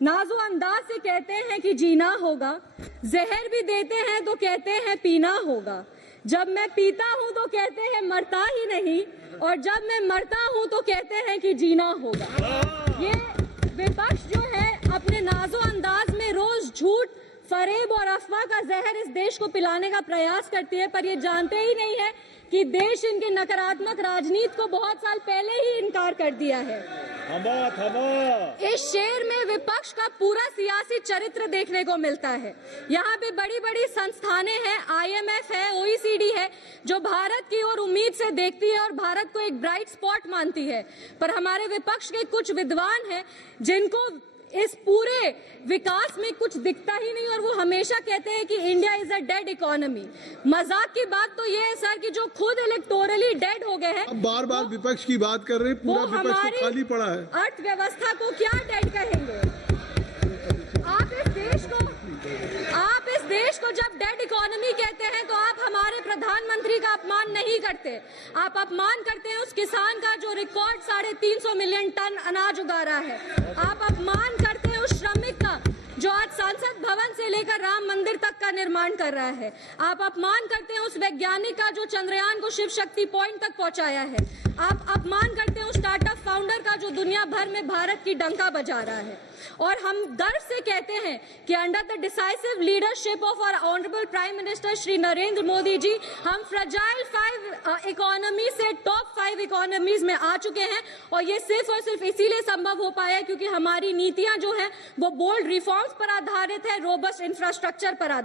नाजो अंदाज से कहते हैं कि जीना होगा, जहर भी देते हैं तो कहते हैं पीना होगा। जब मैं पीता हूं तो कहते हैं मरता ही नहीं, और जब मैं मरता हूं तो कहते हैं कि जीना होगा। ये विपक्ष जो है अपने नाजो अंदाज में रोज झूठ, फरेब और अफवाह का जहर इस देश को पिलाने का प्रयास करती है, पर ये जानते ही नहीं है कि देश इनके नकारात्मक राजनीति को बहुत साल पहले ही इनकार कर दिया है। इस शेर में विपक्ष का पूरा सियासी चरित्र देखने को मिलता है। यहाँ पे बड़ी बड़ी संस्थानें हैं, IMF है, OECD है, जो भारत की ओर उम्मीद से देखती है और भारत को एक ब्राइट स्पॉट मानती है। पर हमारे विपक्ष के कुछ विद्वान हैं जिनको इस पूरे विकास में कुछ दिखता ही नहीं, और वो हमेशा कहते हैं कि India is a dead economy. मजाक की बात तो ये है सर कि जो खुद इलेक्टोरली डेड हो गए हैं, अब बार बार विपक्ष की बात कर रहे हैं, पूरा विपक्ष तो खाली पड़ा है। अर्थव्यवस्था को क्या डेड कहेंगे? आप इस देश को जब डेड इकोनॉमी कहते हैं तो आप हमारे प्रधानमंत्री का अपमान नहीं करते, आप अपमान करते हैं उस किसान का जो रिकॉर्ड 350 मिलियन टन अनाज उगा रहा है। आप अपमान करते हैं उस श्रमिक का जो आज संसद भवन से लेकर राम मंदिर तक का निर्माण कर रहा है। आप अपमान करते हैं उस वैज्ञानिक का जो चंद्रयान को शिव शक्ति पॉइंट तक पहुंचाया है। आप अपमान करते हैं उस स्टार्टअप फाउंडर का जो दुनिया भर में भारत की डंका बजा रहा है। और हम गर्व से कहते हैं कि under the decisive leadership of our honourable prime minister Shri Narendra Modi ji, हम फ्रजाइल 5 इकोनॉमी से टॉप 5 इकोनॉमीज में आ चुके हैं। और ये सिर्फ और सिर्फ इसीलिए संभव हो पाया क्योंकि हमारी नीतियां जो हैं वो बोल्ड रिफॉर्म्स पर आधारित है, रोबस्ट इंफ्रास्ट्रक्चर पर आधारित।